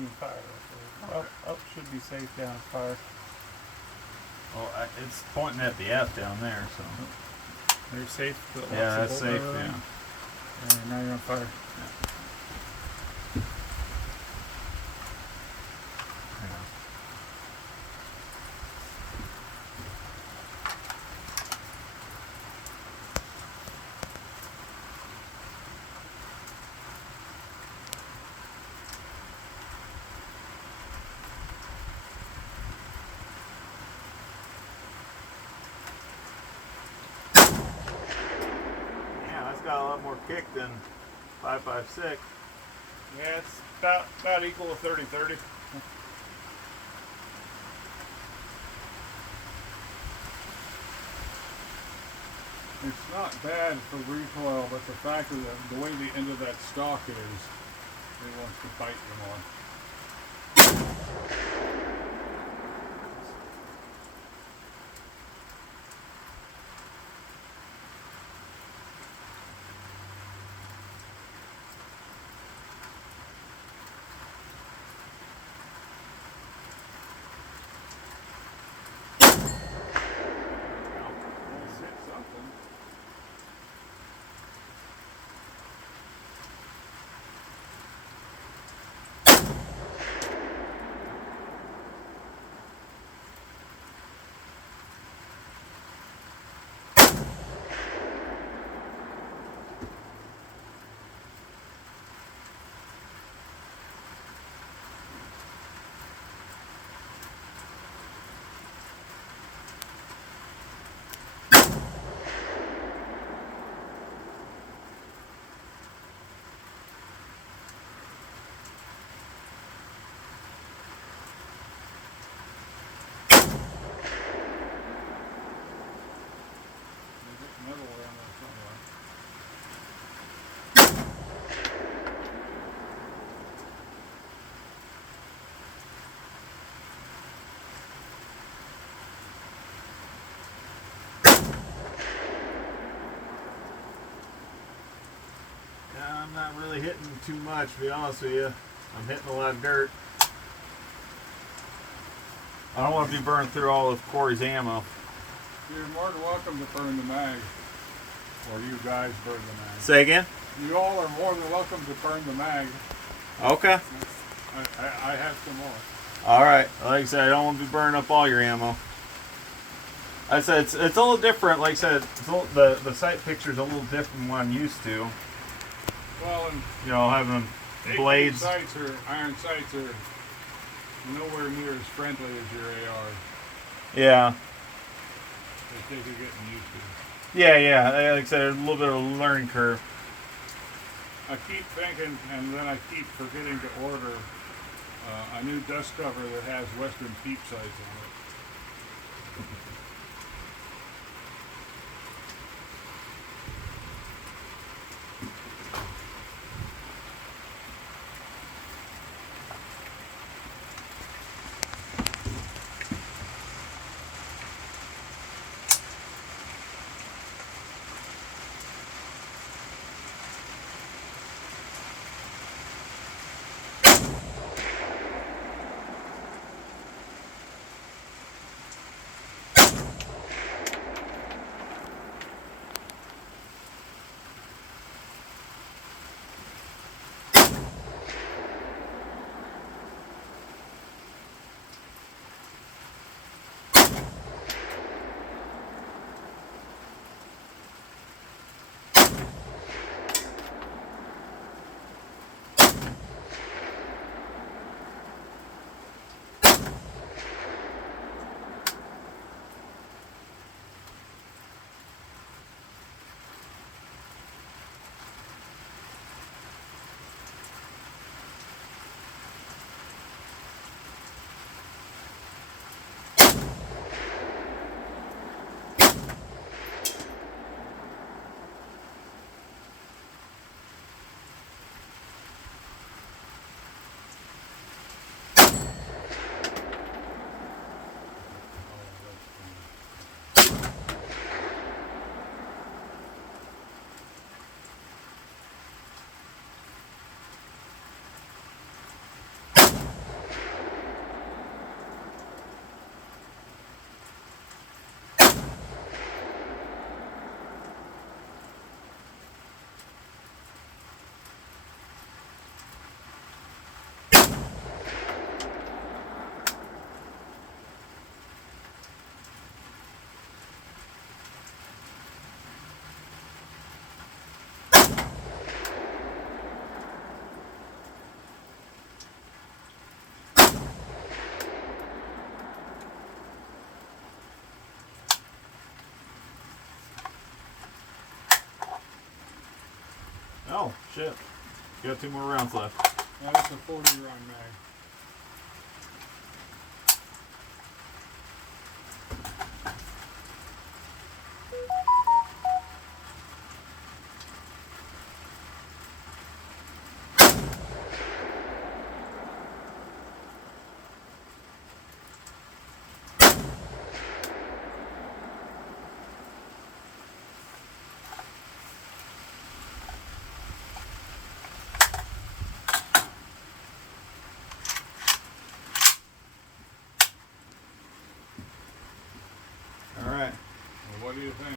pointing fire. So up should be safe, down fire. Well, it's pointing at the F down there, so. They're safe. Yeah, that's safe, yeah. And now you're on fire. Yeah. Got a lot more kick than 5.56. Yeah, it's about equal to 30-30. It's not bad for recoil, but the fact of the way the end of that stock is, it wants to bite you more. I'm not really hitting too much, to be honest with you. I'm hitting a lot of dirt. I don't want to be burning through all of Corey's ammo. You're more than welcome to burn the mag. Or you guys burn the mag. Say again? You all are more than welcome to burn the mag. Okay. I have some more. Alright. Like I said, I don't want to be burning up all your ammo. I said it's a little different. Like I said, the sight picture is a little different than what I'm used to. Well, and you know, having blades. Iron sights are nowhere near as friendly as your AR. Yeah. They take getting used to. Yeah. Like I said, there's a little bit of a learning curve. I keep thinking, and then I keep forgetting to order a new dust cover that has Western peep sights on it. Oh, shit. You got 2 more rounds left. That's a 40 round mag.